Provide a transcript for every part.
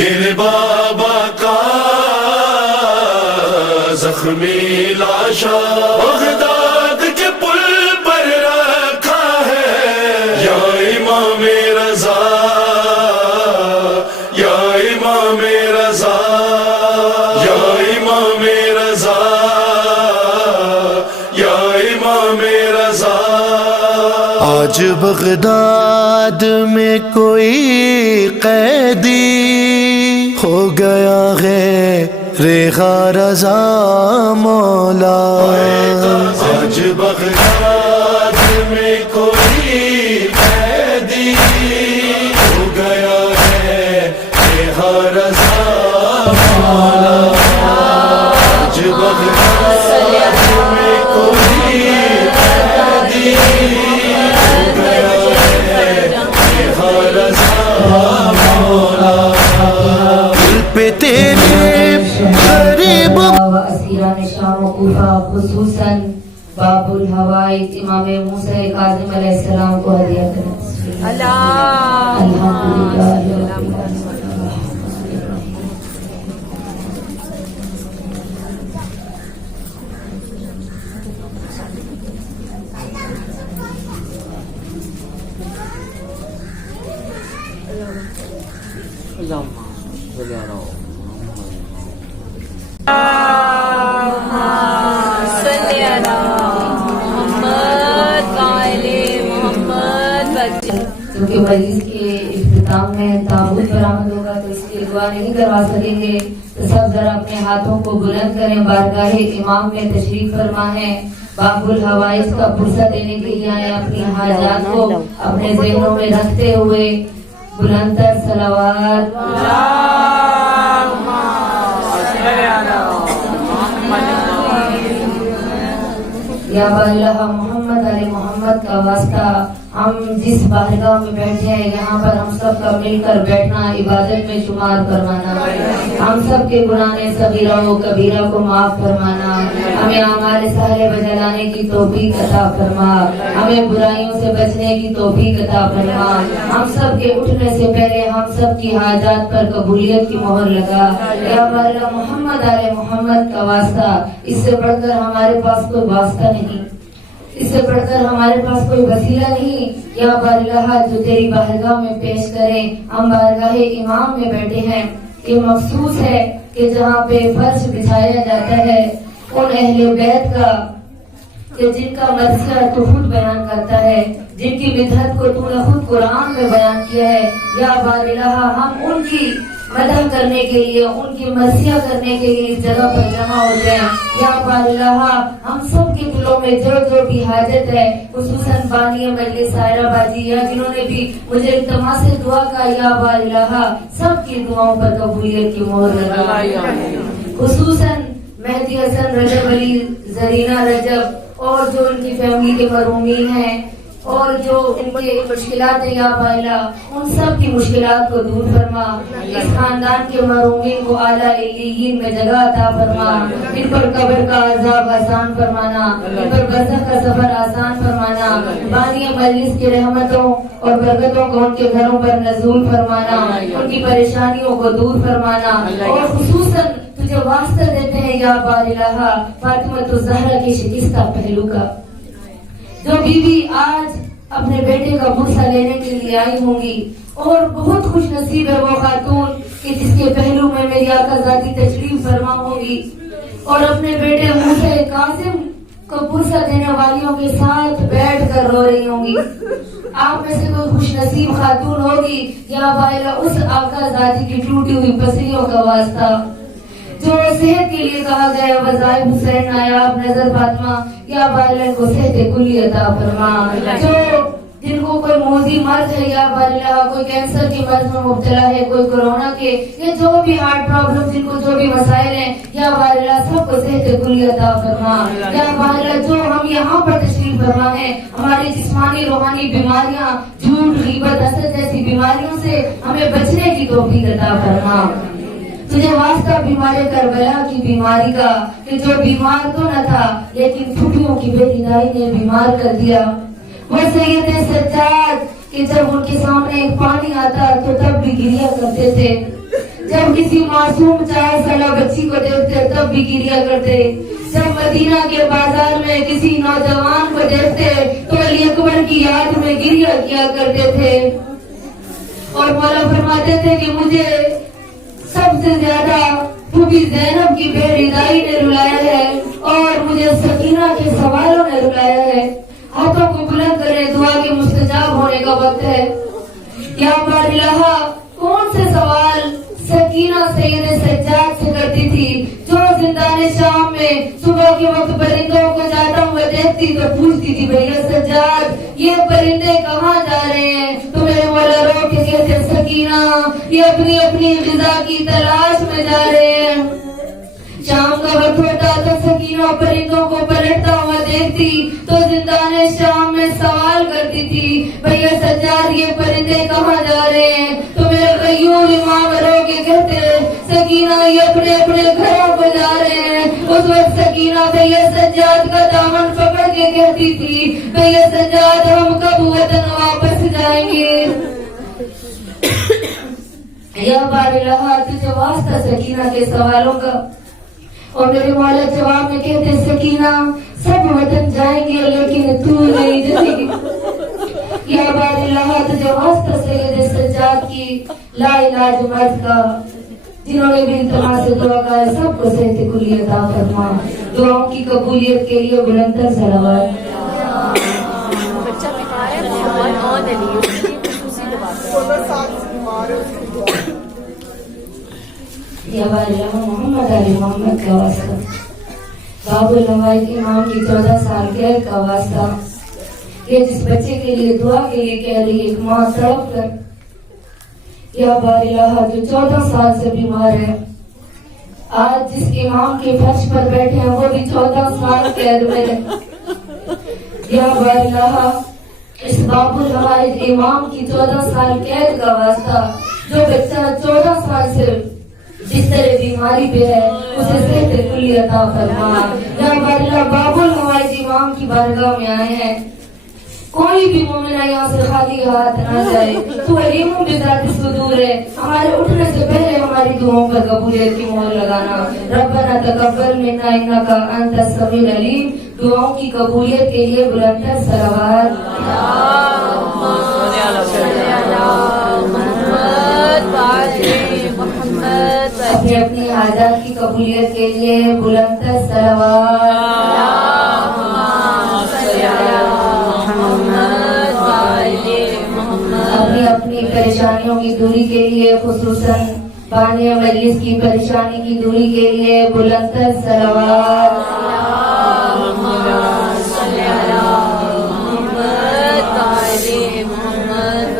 تیرے بابا کا زخمی لاشا بغداد کے پل پر رکھا ہے، یا امام رضا، یا امام رضا، یا امام رضا، یا امام رضا۔ آج بغداد میں کوئی قیدی ہو گیا ہے ریخا رضا مولا، آج بغداد میں کوئی قیدی ہو گیا ہے ریخا رضا مولا، آج بغداد میں کوئی قیدی ہو گیا ہے ریخا رضا مولا۔ دل پہ تیرے غریب و اسیران شام و کوفہ، خصوصاً باب الحوائج امام موسیٰ کاظم علیہ السلام کو ہدیہ کریں۔ الحمدللہ رب العالمین۔ کیونکہ مریض کے اختتام میں تابوت برآمد ہوگا تو اس لیے دعا نہیں کروا سکیں گے، تو سب ذرا اپنے ہاتھوں کو بلند کریں، بارگاہ امام میں تشریف فرما ہے، باب الحوائج کا فرصت دینے کے لیے آئے، اپنی حاجات کو اپنے ذہنوں میں رکھتے ہوئے بلند تر صلوات یا اللہ محمد علی محمد کا واسطہ ہم جس بارگاہ میں بیٹھے ہیں یہاں پر ہم سب کا مل کر بیٹھنا عبادت میں شمار فرمانا، ہم سب کے گناہ صغیرہ و کبیرہ کو معاف فرمانا، ہمیں اعمال صالحہ بجلانے کی توفیق عطا فرما، ہمیں برائیوں سے بچنے کی توفیق عطا فرما، ہم سب کے اٹھنے سے پہلے ہم سب کی حاجات پر قبولیت کی مہر لگا، یا اللہ محمد علی محمد کا واسطہ، اس سے بڑھ کر ہمارے پاس کوئی واسطہ نہیں، اس سے بڑھ کر ہمارے پاس کوئی وسیلہ نہیں، یا بارگاہ جو تیری بارگاہ میں پیش کریں، ہم بارگاہ امام میں بیٹھے ہیں، یہ مخصوص ہے کہ جہاں پہ فرش بچھایا جاتا ہے ان اہل بیت کا کہ جن کا مرثیہ تو خود بیان کرتا ہے، جن کی مدحت کو تو نے خود قرآن میں بیان کیا ہے، یا بارگاہ ہم ان کی مدح کرنے کے لیے، ان کی مرثیہ کرنے کے لیے اس جگہ پر جمع ہوتے ہیں، یا بارگاہ ہم سب کے دلوں میں جو جو بھی حاجت ہے، خصوصاً بانی مجلس سائرہ باجی یا جنہوں نے بھی مجھے التماس دعا کا، یا بارگاہ سب کی دعاؤں پر قبولیت کی مہر لگا، خصوصاً مہدی حسن رجب علی، زرینہ رجب اور جو ان کی فیملی کے مرحومین ہیں اور جو ان کے مشکلات ہیں، یا بالا ان سب کی مشکلات کو دور فرما، اس خاندان کے مرحومین کو اعلیٰ علیین میں جگہ عطا فرما، ان پر قبر کا عذاب آسان فرمانا، ان پر برزخ کا سفر آسان فرمانا، بانی مجلس کی رحمتوں اور برکتوں کو ان کے گھروں پر نزول فرمانا، ان کی پریشانیوں کو دور فرمانا، اور خصوصاً تجھے واسطہ دیتے ہیں یا بارگاہ فاطمہ الزہرا کی شکستہ پہلو کا، جو بیوی آج اپنے بیٹے کا برسہ لینے کے لیے آئی ہوں گی، اور بہت خوش نصیب ہے وہ خاتون کہ جس کے پہلو میں میری آقا ذاتی تشریف فرما ہوگی، اور اپنے بیٹے موسیٰ کاظم کو برسہ دینے والیوں کے ساتھ بیٹھ کر رو رہی ہوں گی۔ آپ میں سے کوئی خوش نصیب خاتون ہوگی یا بالا اس آقا ذاتی کی ٹوٹی ہوئی پسلیوں کا واسطہ جو صحت کے لیے کہا گیا، وظائف حسین نایاب نظر فاطمہ، یا بالغ کو صحت کلی عطا فرما، جو جن کو کوئی موذی مرض ہے، یا بالغ کوئی کینسر کی مرض میں مبتلا ہے، کوئی کورونا کے، یا جو بھی ہارٹ پرابلم، جن کو جو بھی مسائل ہیں، یا بالغ سب کو صحت کلی عطا فرما، یا بالغ جو ہم یہاں پر تشریف فرما ہے، ہماری جسمانی روحانی بیماریاں، جھوٹ غیبت حسد جیسی بیماریوں سے ہمیں بچنے کی توفیق عطا فرما۔ تجھے واسطہ بیمار کربلا کی بیماری کا کہ جو بیمار تو نہ تھا لیکن پھوٹیوں کی بے دینائی نے بیمار کر دیا، وہ سید سجاد کہ جب ان کے سامنے ایک پانی آتا تو تب بھی گریا کرتے تھے، जब किसी मासूम 4 साल बच्ची को देखते तब भी गिरिया करते, जब मदीना के बाजार में किसी नौजवान को देखते तो अली अकबर की याद में गिरिया किया करते थे। और मौला फरमाते थे कि मुझे सबसे ज्यादा फूफी ज़ैनब की बेरिदाई ने रुलाया है और मुझे सकीना के सवालों ने रुलाया है। हाथों को बुलंद करें, दुआ के मुस्तजाब होने का वक्त है। या बारिलाहा, कौन से सवाल सकीना सैयद सज्जाद से करती थी, जो जिंदाने शाम में सुबह के वक्त परिंदों को जाता हुआ देखती तो पूछती थी, भैया सज्जाद ये परिंदे कहाँ जा रहे हैं? तो मेरे मौला रो के कहते, सकीना ये अपनी अपनी ग़िज़ा की तलाश में जा रहे हैं। शाम का वक्त होता तो सकीना परिंदों को पलटता हुआ देखती तो जिंदाने शाम में सवाल करती थी, भैया सज्जाद ये परिंदे कहाँ जा रहे हैं? तो मेरे कय्यूम इमाम रो के कहते, सकीना ये अपने अपने घरों को जा रहे हैं। उस वक्त सकीना भैया सज्जाद का दामन पकड़ के कहती थी, भैया सज्जाद हम कब वतन वापस जाएंगे? यह बारिलाहा तुझे वास्ता सकीना के सवालों का। और मेरे मौला जवाब में कहते, सकीना सब वतन जाएंगे लेकिन तू नहीं जाएगी। या बारिलाहा तुझे वास्ता सैयद सज्जाद की लाइलाज मर्द का, जिन्होंने भी इल्तिमास से दुआ का है, सबको सेहत कुली अता फरमा। दुआओं की कबूलियत के लिए बुलंदतर सलावत। बच्चा बीमार है, मोहम्मद और अली उसकी खुसूसी दवा या बारिलाहा मोहम्मद अली मोहम्मद का वास्ता, बाबुल हवाई इमाम की 14 साल कैद का वास्ता। ये जिस बच्चे के लिए दुआ के लिए कह रही है, एक माँ तड़प कर। या बारिलाहा जो 14 साल से बीमार है, आज जिस इमाम के फर्श पर बैठे हैं वो भी 14 साल कैद में है। या बारिलाहा इस बाबुल हवाई इमाम की 14 साल कैद का वास्ता, जो बच्चा 14 साल से जिस तरह बीमारी पे है उसे सेहत कुली अता फरमा। या बारिलाहा बाबुल हवाई इमाम की बारगाह में आए हैं, कोई भी मोमिना यहाँ से खाली हाथ ना जाए। तू अलीमुं बिज़ाति सुदूर है, हमारे उठने से पहले हमारी दुआओं पर कबूलियत की मोहर लगाना। रब्बना तकब्बल मिन्ना इन्नका अंतस समीउल अलीम। दुआओं की कबूलियत के लिए बुलंदतर सलावत। अपनी अपनी हाजात की कबूलियत के लिए बुलंदतर सलावत। अपनी अपनी परेशानियों की दूरी के लिए, खुसूसन बानिया मजलिस की परेशानी की दूरी के लिए बुलंदतर सलावत।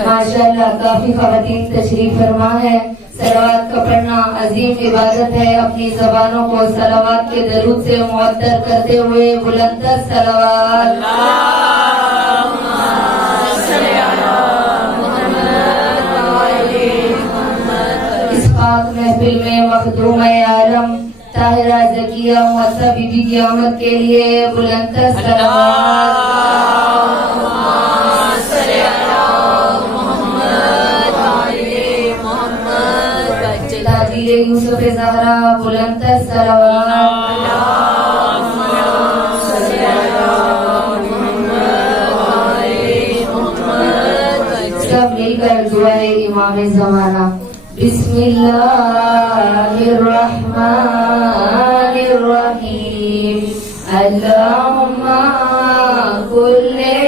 माशाअल्लाह काफी ख़वातीन तशरीफ फरमा है। सलावत का पढ़ना अजीम इबादत है। अपनी ज़बानों को सलावत के दरूद से मुअत्तर करते हुए बुलंदतर सलावत। इस पाक महफिल में मखदूम आलम ताहिरा ज़किया मुअत्ता बीबी की आमद के लिए बुलंदतर सलावत। यूसुफ ज़हरा बुलंदतर सलावत। सब मिलकर दुआए इमाम ज़माना। बिस्मिल्लाहिर्रहमानिर्रहीम। अल्लाहुम्मा कुल्ले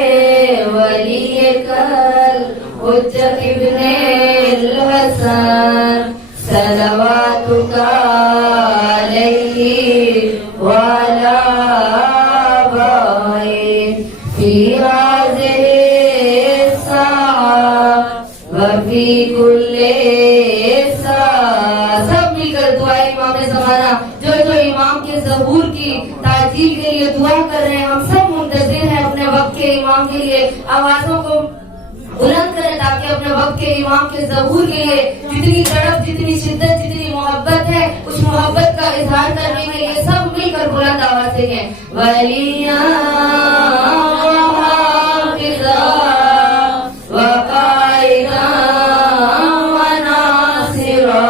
वलियकल हुज्जत इब्नुल हसन सलवातुका अलैहि वअला आबाए फी हाज़िहि साअ व फी कुल्ली साअ। सब मिलकर दुआ इमाम ज़माना, जो जो इमाम के ज़हूर की ताजील के लिए दुआ कर रहे हैं, हम सब मुंतज़िर हैं अपने वक्त के इमाम के लिए। आवाज़ों को बुलंद करें ताकि अपने वक्त के इमाम के ज़हूर के लिए जितनी तड़प, जितनी शिद्दत, जितनी मोहब्बत है, उस मोहब्बत का इजहार करने के लिए सब मिलकर बुलंद आवाज से कहें, वलिया हाफिज़ा व काइदा व नासिरा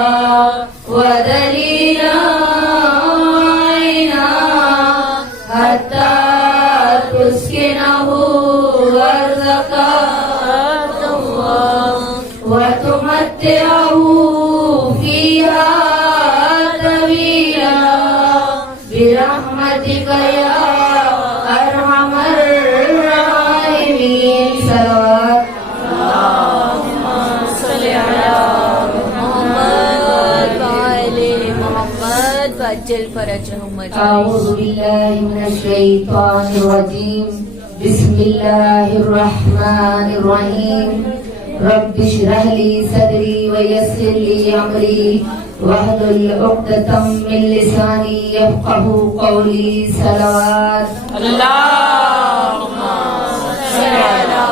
متعه فيها طويلا برحمتك يا أرحم الراحمين. صلوات. صل على محمد وعلى محمد وعجل فرجهم أعوذ بالله من الشيطان الرجيم. بسم الله الرحمن الرحيم. رب اشرح لي صدري ويسر لي أمري واحلل عقدة من لساني يفقه قولي. صلوات. اللهم صل على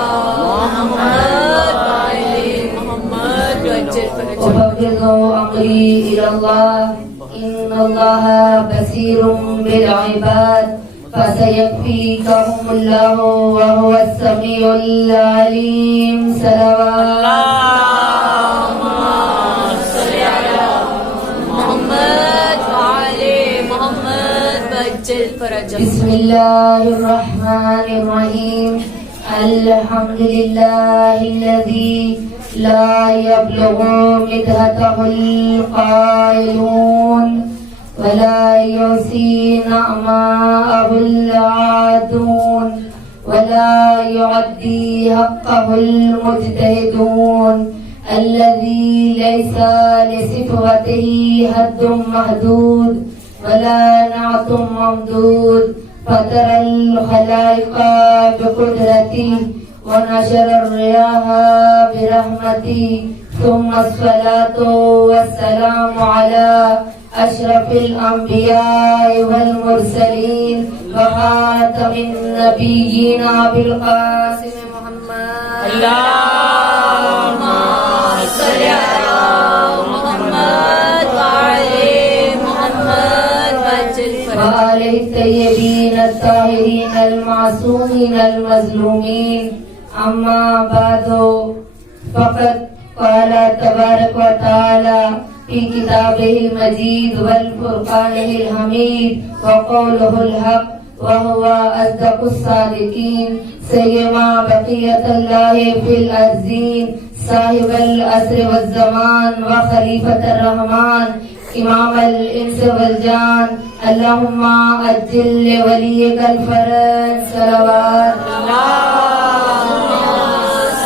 محمد وعلى محمد وعجل فرجهم. أفوض أمري إلى الله إن الله بصير بالعباد فسيكفيكهم الله وهو السميع العليم. صلوات. اللهم صل على محمد وعلى محمد وعجل فرجهم. بسم الله الرحمن الرحيم. الحمد لله الذي لا يبلغ مدحته القائلون ولا يحصي نعماءه العادون ولا يعدي حقه المجتهدون الذي ليس لصفته حد محدود ولا نعت ممدود فطر الخلائق بقدرته ونشر الرياح برحمته ثم الصلاة والسلام على أشرف الأنبياء والمرسلين وخاتم النبيين أبي القاسم محمد. اللهم صل على محمد وعلى محمد وعجل فرجهم. وآله الطيبين الطاهرين المعصومين المظلومين. أما بعد فقد قال تبارك وتعالى في كتابه المجيد والفرقانه الحميد وقوله الحق وهو أصدق الصادقين. سيما بقية الله في الأرضين صاحب العصر والزمان وخليفة الرحمن إمام الإنس والجان. اللهم أجل لوليك الفرج. صلوات. اللهم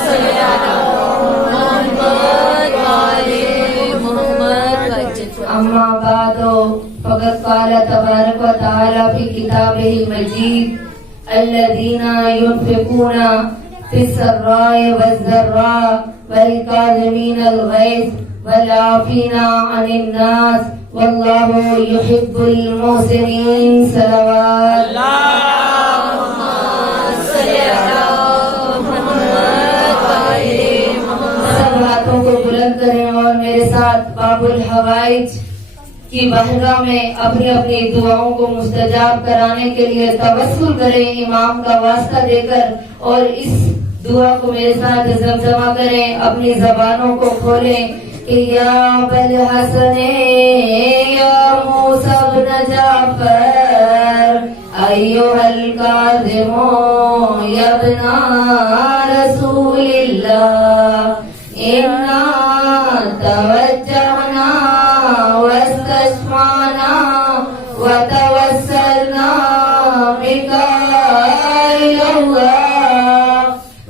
صل على محمد وعلى محمد وعجل فرجهم. أما بعد فقد قال تبارك وتعالى في كتابه المجيد الذين ينفقون في السراء والضراء والكاظمين الغيظ والعافين عن الناس والله يحب المحسنين. صلوات. اللهم صل على محمد وعلى محمد. سب ہاتھوں کو بلند کریں اور میرے ساتھ باب الحوائج کی بارگاہ میں اپنی اپنی دعاؤں کو مستجاب کرانے کے لیے توسل کریں امام کا واسطہ دے کر اور اس دعا کو میرے ساتھ زمزمہ کریں. اپنی زبانوں کو کھولیں کہ یا بالحسن یا موسیٰ بن جعفر ایھا الکاظم یا ابن رسول اللہ انا توجہنا واستشفعنا وتوسلنا بک الی اللہ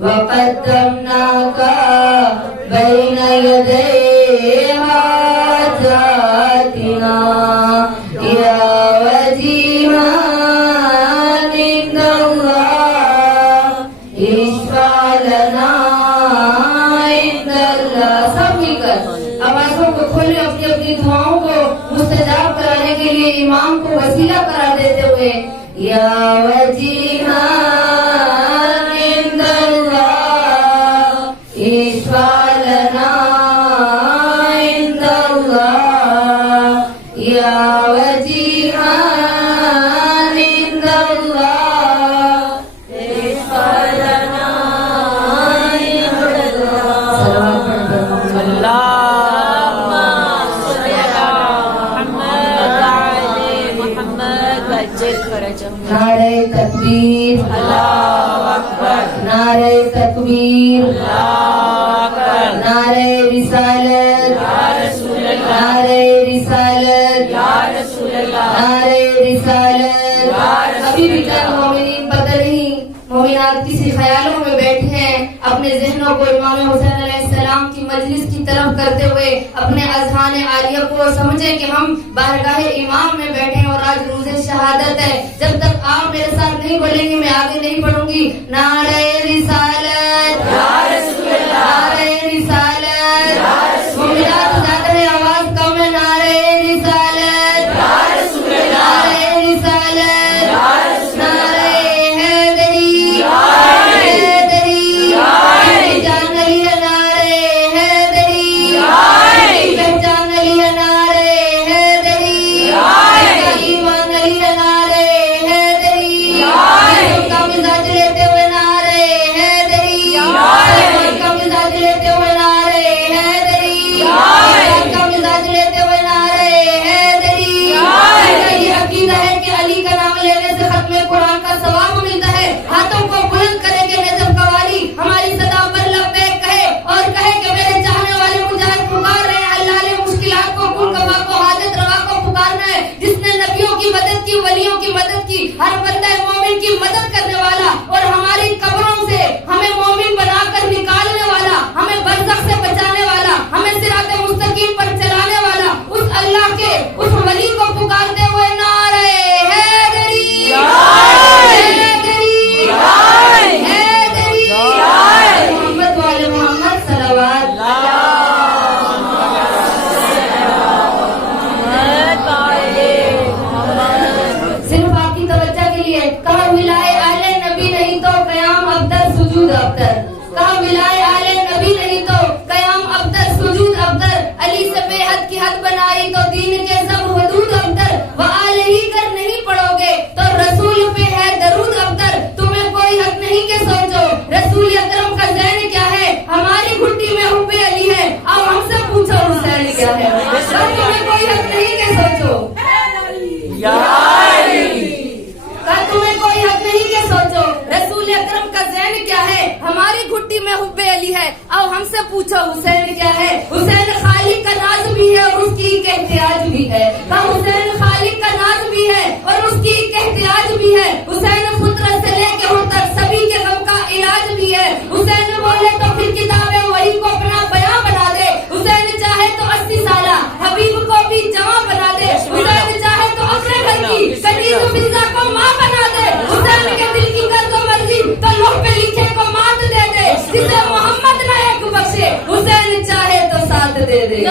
وقدمناک بین یدی حاجاتنا یا وجیہا عند اللہ اشفع لنا عند اللہ. سب مل کر آوازوں کو کھولے اپنی اپنی دعاؤں کو مستجاب کرانے کے لیے امام کو وسیلہ قرار دیتے ہوئے یا وجیہا عند اللہ اشفع لنا عند اللہ یا وجیہا عند اللہ اشفع لنا عند اللہ. صلوات پڑھ کر اللهم صل على محمد وعلى محمد وعجل فرجهم. نعرہ تکبیر. اللہ اکبر. نعرہ تکبیر. اللہ اکبر. نعرہ رسالت. नारे रिसालत या रसूल अल्लाह, नारे रिसालत। अभी भी क्या मोमिनीन पता नहीं मोमिनात किसी ख्यालों में बैठे हैं, अपने ज़हनों को इमाम हुसैन अलैहिस्सलाम की मजलिस की तरफ करते हुए अपने अज़हान आलिया को समझे कि हम बारगाह इमाम में बैठे हैं और आज रोज़े शहादत है। जब तक आप मेरे साथ नहीं बोलेंगे मैं आगे नहीं बढ़ूंगी। नारे रिसालत या रसूल अल्लाह, नारे रिसालत। मोमिनात ज्यादा है, आवाज कम है। नारे रिसालत या रसूल अल्लाह, नारे रिसालत या रसूल अल्लाह, नारे हैदरी हैदरी पहचान अली है, नारे हैदरी पहचान अली है, नारे हैदरी ईमान अली है, नारे हैदरी का मिजाज लेते हुए नारे हैदरी का मिजाज लेते हुए नारे हैदरी का मिजाज लेते हुए नारे हैदरी। ये अकीदा है कि अली का नाम लेने से खत्म कुरान का सवाब मिलता है। हाथों को बुलंद करेंगे नजम कवाली, हमारी सदा पर लब्बैक कहे और कहे कि मेरे चाहने वाले मुजाहिद पुकार रहे हैं। अल्लाह ने मुश्किलात को, कुलकबा को, हाजत रवा को पुकारना है। जिसने नबियों की मदद की, वलियों की मदद की, हर बंदा मोमिन की मदद करने वाला और हमारी कब्रों से हमें मोमिन बनाकर निकालने वाला, हमें बरज़ख से बचाने वाला, हमें सिराते मुस्तकीम पर चलाने वाला उस अल्लाह के उस वली को पुकारते हुए नारे हैदरी हैदरी हैदरी मोहम्मद वाले मोहम्मद सलवात। सिर्फ आपकी तवज्जो के लिए कहा मिलाए आले नबी नहीं तो कयाम अब्दर सुजूद अब्दर, कहा मिलाए आले नबी नहीं तो कयाम अब्दर सुजूद अब्दर। अली से बेहद की हद बनाई तो दीन के सब हदूद अब्दर। व आले ही कर नहीं पढ़ोगे तो रसूल पे है दरूद अब्दर। तुम्हें कोई हक नहीं के सोचो रसूल अकरम का ज़ैन क्या है, हमारी घुट्टी में हुब्बे अली है। अब हमसे पूछो हुसैन क्या है, तुम्हें कोई हक नहीं के सोचो तुम्हें कोई हक नहीं के सोचो रसूल अकरम का ज़ैन क्या है, हमारी घुट्टी में हुब्बे अली है। अब हमसे पूछो हुसैन क्या है। हुसैन खालिक का नाज भी है और उसकी एक एहतियाज भी है। हुसैन खालिक का नाज भी है और उसकी एक एहतियाज भी है। हुसैन फितरत से लेके हुन तक सभी के गम का इलाज भी है। हुसैन बोले तो फिर किताबें वही को अपना बयां बना दे। हुसैन चाहे तो 80 साला हबीब को भी जवां बना दे। हुसैन चाहे तो अपने घर की कनीज़ फिजा को मां बना दे। हुसैन के दिल की कर दो मर्जी तो लोह पे लिखे को मात दे दे। जिसे मोहम्मद न एक बख्शे हुसैन चाहे तो साथ दे दे।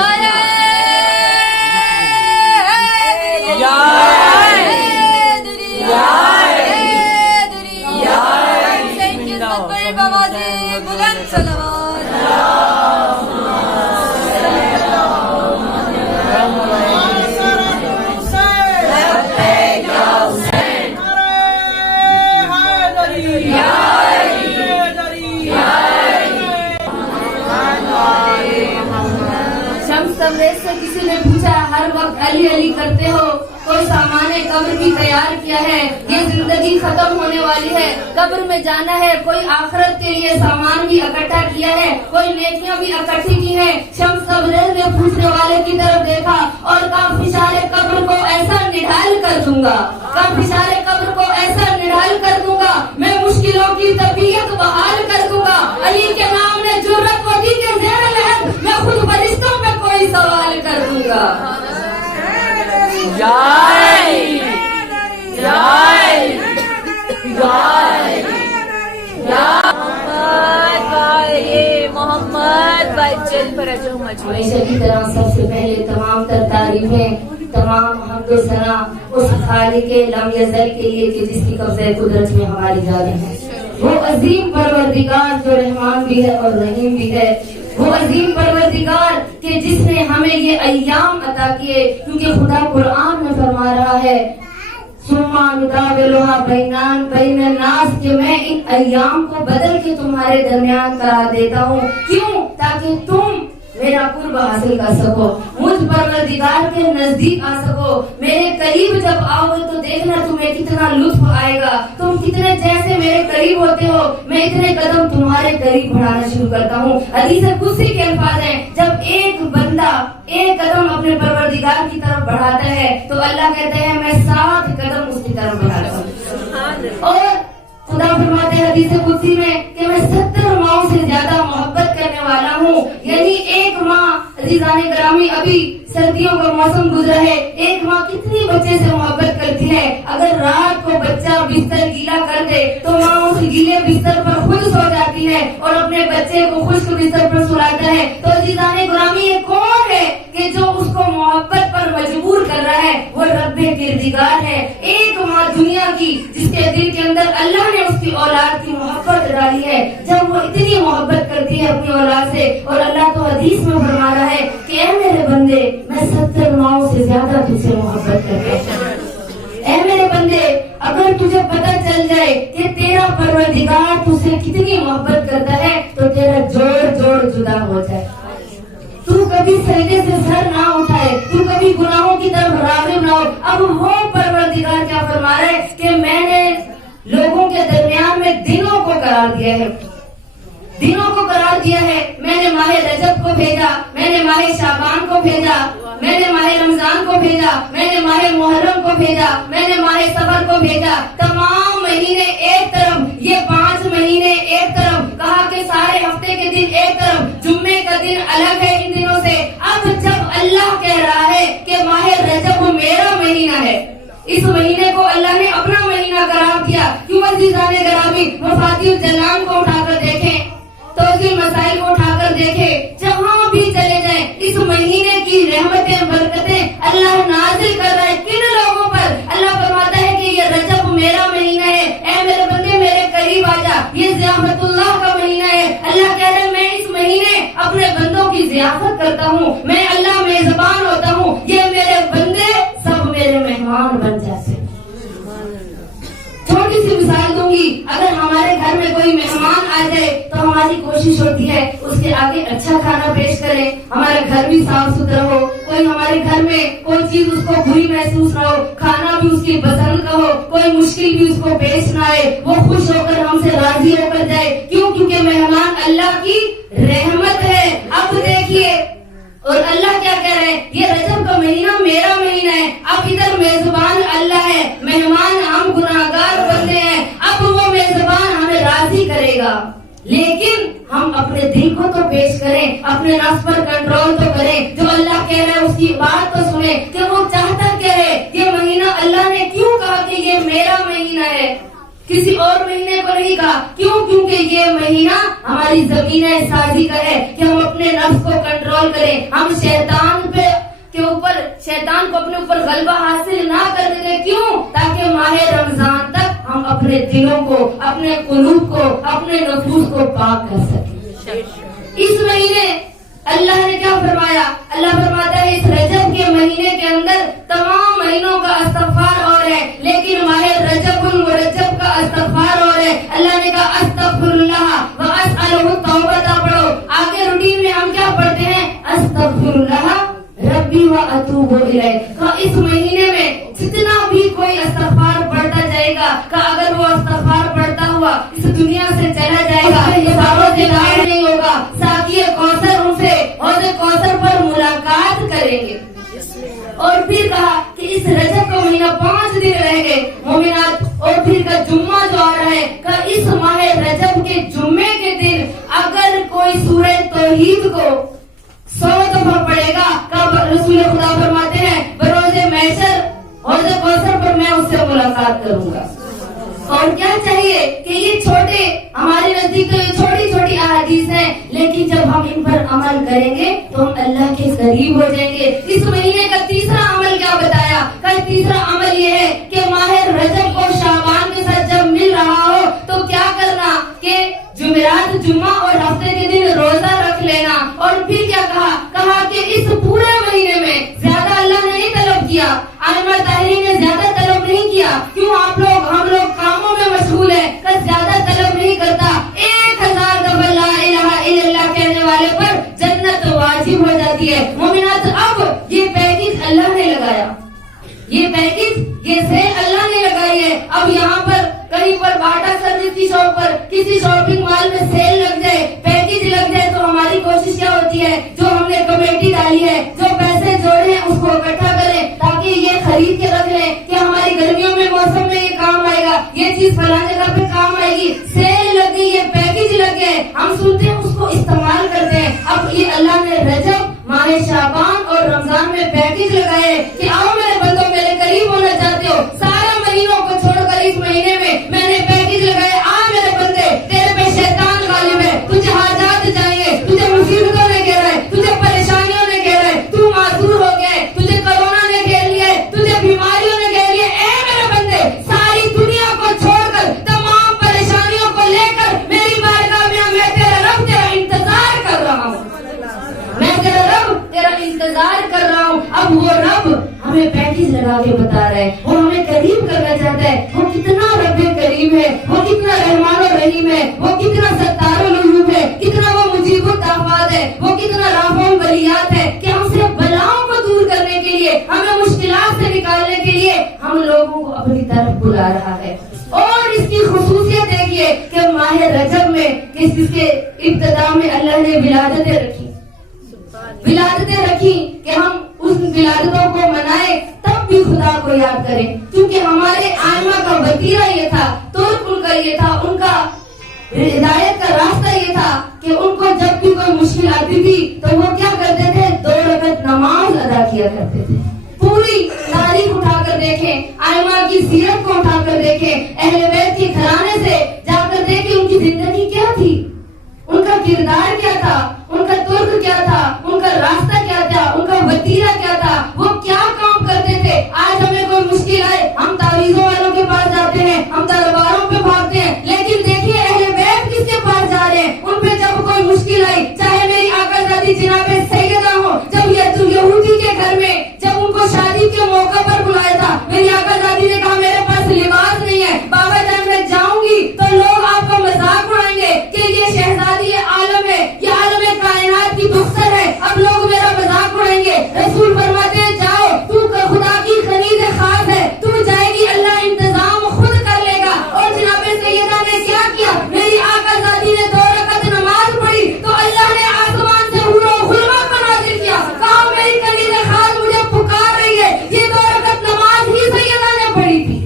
से किसी ने पूछा हर वक्त अली अली करते हो, कोई सामाने कब्र भी तैयार किया है, ये जिंदगी खत्म होने वाली है, कब्र में जाना है, कोई आखिरत के लिए सामान भी इकट्ठा किया है, कोई नेकियां भी इकट्ठी की है। शम्स तबरेज़ ने पूछने वाले की तरफ देखा और कहा फिशारे कब्र को ऐसा निढाल कर दूंगा, कहा फिशारे कब्र को ऐसा निढाल कर दूंगा, मैं मुश्किलों की तबीयत बहाल कर दूंगा। अली के नाम ने जुर्रत वदी के ज़ेर लहर मैं खुद फरिश्तों पे कोई सवाल कर दूंगा। मोहम्मद भाई चल पर हमेशा की तरह सबसे पहले तमाम तर तारीफें, तमाम हम्द सना उस खालिक लम यज़ल के लिए कि जिसकी कब्ज़े कुदरत में हमारी जानें हैं। वो अजीम परवरदिगार जो रहमान भी है और रहीम भी है, वो अजीम परवरदिगार कि जिसने हमें ये अय्याम अता किए, क्योंकि खुदा कुरान में फरमा रहा है सुम्मा नुदाविलुहा बैनान बैनन नास कि मैं इन अय्याम को बदल के तुम्हारे दरमियान करा देता हूँ। क्यों? ताकि तुम मेरा कुर्ब हासिल कर सको, मुझ परवरदिगार के नजदीक आ सको। मेरे करीब जब आओगे तो देखना तुम्हें कितना लुत्फ आएगा। तुम कितने जैसे मेरे करीब होते हो, मैं इतने कदम तुम्हारे करीब बढ़ाना शुरू करता हूँ। हदीस कुदसी के अल्फाज हैं, जब एक बंदा ایک قدم اپنے پروردگار کی طرف بڑھاتا ہے تو اللہ کہتے ہیں میں 7 قدم اس کی طرف بڑھاتا ہوں. اور خدا فرماتے ہیں حدیث قدسی میں کہ میں 70 ماؤں سے زیادہ محبت کرنے والا ہوں. یعنی ایک ماں، عزیزان گرامی، ابھی سردیوں کا موسم گزرا ہے، ایک ماں کتنی بچے سے محبت کرتی ہے. اگر رات کو بچہ بستر گیلا کر دے تو ماں اس گیلے بستر پر خود سو جاتی ہے اور اپنے بچے کو خشک بستر پر سلاتا ہے. تو عزیزان گرامی یہ کون ہے کہ جو اس کو محبت پر مجبور کر رہا ہے؟ وہ رب کردگار ہے. ایک ماں دنیا کی جس کے دل کے اندر اللہ نے اس کی اولاد کی محبت ڈالی ہے، جب وہ اتنی محبت کرتی ہے اپنی اولاد سے، اور اللہ تو حدیث میں فرما رہا ہے کہ اے میرے بندے میں 70 ماؤں سے زیادہ تجھ سے محبت کرتا ہوں. اے میرے بندے اگر تجھے پتہ چل جائے کہ تیرا پروردگار تجھ سے کتنی محبت کرتا ہے تو تیرا جوڑ جدا ہو جائے. تو کبھی سجدے سے سر نہ اٹھائے، تو کبھی گناہوں کی طرف راغب نہ ہو. اب وہ پروردگار کیا فرما رہا ہے کہ میں نے لوگوں کے درمیان میں دنوں کو قرار دیا ہے، دنوں کو قرار دیا ہے. میں نے ماہ رجب کو بھیجا، میں نے ماہ شعبان کو بھیجا، میں نے ماہ رمضان کو بھیجا، میں نے ماہ محرم کو بھیجا، میں نے ماہ صفر کو بھیجا. تمام مہینے ایک طرف، یہ 5 مہینے ایک طرف، کہا کہ سارے ہفتے کے دن ایک طرف، جمعے کا دن الگ ہے ان دنوں سے. اب جب اللہ کہہ رہا ہے کہ ماہ رجب میرا مہینہ ہے، اس مہینے کو اللہ نے اپنا مہینہ قرار دیا. کیوں عزیزان گرامی؟ مفاتیح الجنان کو اٹھا کر دیکھیں، توضیح مسائل کو اٹھا کر دیکھیں، جہاں بھی چلے جائیں اس مہینے کی رحمتیں برکتیں اللہ نازل کر رہا ہے. کن لوگوں پر؟ اللہ فرماتا ہے کہ یہ رجب میرا مہینہ ہے، اے میرے بندے میرے قریب آ جا، یہ ضیافت اللہ کا مہینہ ہے. اللہ کہہ رہے میں اس مہینے اپنے بندوں کی ضیافت کرتا ہوں، میں اللہ میزبان ہوتا ہوں، یہ میرے بندے سب میرے مہمان بن جاتے. چھوٹی سی مثال دوں گی، اگر ہمارے گھر میں کوئی مہمان آ جائے تو ہماری کوشش ہوتی ہے اس کے آگے اچھا کھانا پیش کریں، ہمارا گھر بھی صاف ستھرا ہو، کوئی ہمارے گھر میں کوئی چیز اس کو بری محسوس نہ ہو، کھانا بھی اس کی پسند کا ہو، کوئی مشکل بھی اس کو پیش نہ آئے، وہ خوش ہو کر ہم سے راضی ہو کر جائے. کیوں؟ کیونکہ مہمان اللہ کی رحمت ہے. اب دیکھیے، اور اللہ کیا کہہ رہے ہیں؟ یہ رجب کا مہینہ میرا مہینہ ہے. اب ادھر میزبان اللہ ہے، مہمان ہم گناہگار بندے ہیں. اب وہ میزبان ہمیں راضی کرے گا، لیکن ہم اپنے دل کو تو پیش کریں، اپنے نفس پر کنٹرول تو کریں. جو اللہ کہہ رہا ہے اس کی بات تو سنیں کہ وہ چاہتا کیا ہے. یہ مہینہ اللہ نے کیوں کہا کہ یہ میرا مہینہ ہے، کسی اور مہینے کو نہیں کہا؟ کیوں؟ کیونکہ یہ مہینہ ہماری زمینہ سازی کا ہے کہ ہم اپنے نفس کو کنٹرول کریں، ہم شیطان کو اپنے اوپر غلبہ حاصل نہ کرنے دیں. کیوں؟ تاکہ ماہ رمضان تک ہم اپنے دلوں کو، اپنے قلوب کو، اپنے نفوس کو پاک کر سکیں. اس مہینے اللہ نے کیا فرمایا؟ اللہ فرماتا ہے اس رجب کے مہینے کے اندر تمام مہینوں کا استغفار اور ہے، لیکن ماہ رجب المرجب کا استغفار اور ہے. اللہ نے کہا استغفر اللہ واسألہ التوبہ پڑھو. آگے روٹین میں ہم کیا پڑھتے ہیں؟ استغفر اللہ ربی واتوب الیہ. اس مہینے میں جتنا بھی کوئی استغفار پڑھتا جائے گا، کہ اگر وہ استغفار پڑھتا ہوا اس دنیا سے چلا جائے گا، حساب سے باہر نہیں ہوگا. ساقی کوثر ان سے حوض کوثر پر ملاقات کریں گے. اور پھر کہا کہ اس رجب کا مہینہ 5 دن رہ گئے مومنات، اور پھر کا جمعہ جو آ رہا ہے، کہ اس ماہ رجب کے جمعے کے دن اگر کوئی سورہ توحید کو 100 دفعہ پڑھے گا، رسول خدا فرماتے ہیں بروز محشر حوض کوثر پر میں اس سے ملاقات کروں گا. اور کیا چاہیے کہ یہ چھوٹے ہمارے نزدیک تو یہ چھوٹی چھوٹی احادیث ہیں، لیکن جب ہم ان پر عمل کریں گے تو ہم اللہ کے قریب ہو جائیں گے. اس مہینے کا تیسرا عمل کیا بتایا؟ کہ تیسرا عمل یہ ہے کہ ماہ رجب کو شعبان کے ساتھ جب مل رہا ہو تو کیا کرنا کہ جمعرات، جمعہ اور ہفتے کے دن روزہ رکھ لینا. اور پھر کیا کہا کہ اس پورے مہینے میں زیادہ اللہ نے نہیں طلب کیا، ائمہ طاہرین نے زیادہ طلب نہیں کیا. کیوں؟ ہم لوگ کاموں میں مشغول ہیں، کہ زیادہ طلب نہیں کرتا. 1000 دفعہ لا الہ الا اللہ کہنے والے پر جنت واجب ہو جاتی ہے. مومنات اب یہ پیکج اللہ نے لگایا، یہ پیکج، یہ سیل اللہ نے لگائی ہے. اب یہاں پر کہیں پر باٹا سروس کی شاپ پر کسی شاپنگ مال میں سیل لگ جائے، پیکج لگ جائے، تو ہماری کوشش کیا ہوتی ہے؟ جو ہم نے کمیٹی ڈالی वाली है, जो पैसे जोड़े हैं उसको इकट्ठा करें ताकि ये खरीद के रख लें कि हमारी गर्मियों में मौसम में ये काम आएगा, ये चीज फलाने जगह पे काम आएगी, सेल लग गई, ये पैकेज लग गए, हम सुनते हैं उसको इस्तेमाल करते हैं। अब ये अल्लाह ने रजब, माह शाबान और रमजान में पैकेज लगाए कि आओ मेरे बंदों, मेरे करीब होना चाहते हो, सारे महीनों को छोड़कर इस महीने में मैंने पैकेज लगाए, आ मेरे बंदे, तेरे पे शैतान गालिब है, तुझे हाजात चाहिए, तुझे मुसीबतों ने घेरा है, तुझे परेशानियों ने घेरा है, तू मासूर हो गया है, तुझे कोरोना ने घेर लिया है, तुझे बीमारियों ने घेर लिया है। ए मेरे बंदे, सारी दुनिया को छोड़कर, तमाम परेशानियों को लेकर मेरी बारगाह में मैं तेरा रब तेरा इंतजार कर रहा हूँ, मैं तेरा रब तेरा इंतजार कर रहा हूँ। अब वो रब हमें पैकेज लगा के बता रहा है, वो हमें करीब करना चाहता है, वो कितना रब्बे करीम है, वो कितना रहमान और रहीम है, वो कितना सत्तार और उलूब है, कितना वो मुजीबुत दाफात है, वो कितना राफों बलियात है कि हमसे बलाओं को दूर करने के लिए, हमें मुश्किलात से निकालने के लिए हम लोगों को अपनी तरफ बुला रहा है। और इसकी खुसूसियत देखिए कि माह रजब में इसके इब्तिदा में अल्लाह ने विलादतें रखी, विलादतें रखी कि हम उस विलादतों को मनाए, तब भी खुदा को याद करें, क्योंकि हमारे आइमा का वतीरा ये था, तुर्क उनका ये था, उनका हिदायत का रास्ता ये था कि उनको जब भी कोई मुश्किल आती थी तो वो क्या करते थे, 2 रकात नमाज अदा किया करते थे। पूरी तारीख उठाकर देखें, आइमा की सीरत को उठाकर देखें, अहले बैत के घराने से जाकर देखें उनकी जिंदगी क्या थी, उनका किरदार क्या था, उनका तुर्क क्या था, उनका रास्ता क्या था, उनका वतीरा क्या था, वो क्या काम करते थे। आज हमें कोई मुश्किल आए, हम तावीज़ों वालों के पास जाते हैं, हम दरबारों पे भागते हैं, लेकिन देखिए अहले बैत किसके पास जा रहे हैं, उन पे जब कोई मुश्किल आई, चाहे मेरी आकाज़ादी जिनाबे सैयदा हो, जब यहूदी के घर में जब उनको शादी के मौका पर बुलाया था, मेरी आकाज़ादी ने कहा मेरे पास लिबास नहीं है, बाबा जान मैं जाऊंगी तो लोग आपका मजाक उड़ाएंगे कि ये शहजादी ये आलम है, ये आलम कायनात की दुख्तर है, अब लोग मेरा मजाक उड़ाएंगे। रसूल फरमाते हैं जाओ, तू खुदा की खरीद खास है, तू जाएगी, अल्लाह इंतजाम खुद कर लेगा। और जनाबे सैयदा ने क्या किया, मेरी आकाज़ादी ने 2 रकात नमाज पढ़ी तो अल्लाह ने आसमान से हुरो खुलमा को नाज़िल किया, कहा मेरी खरीद खास मुझे पुकार रही है, ये 2 रकात नमाज ही सैयदा ने पढ़ी थी।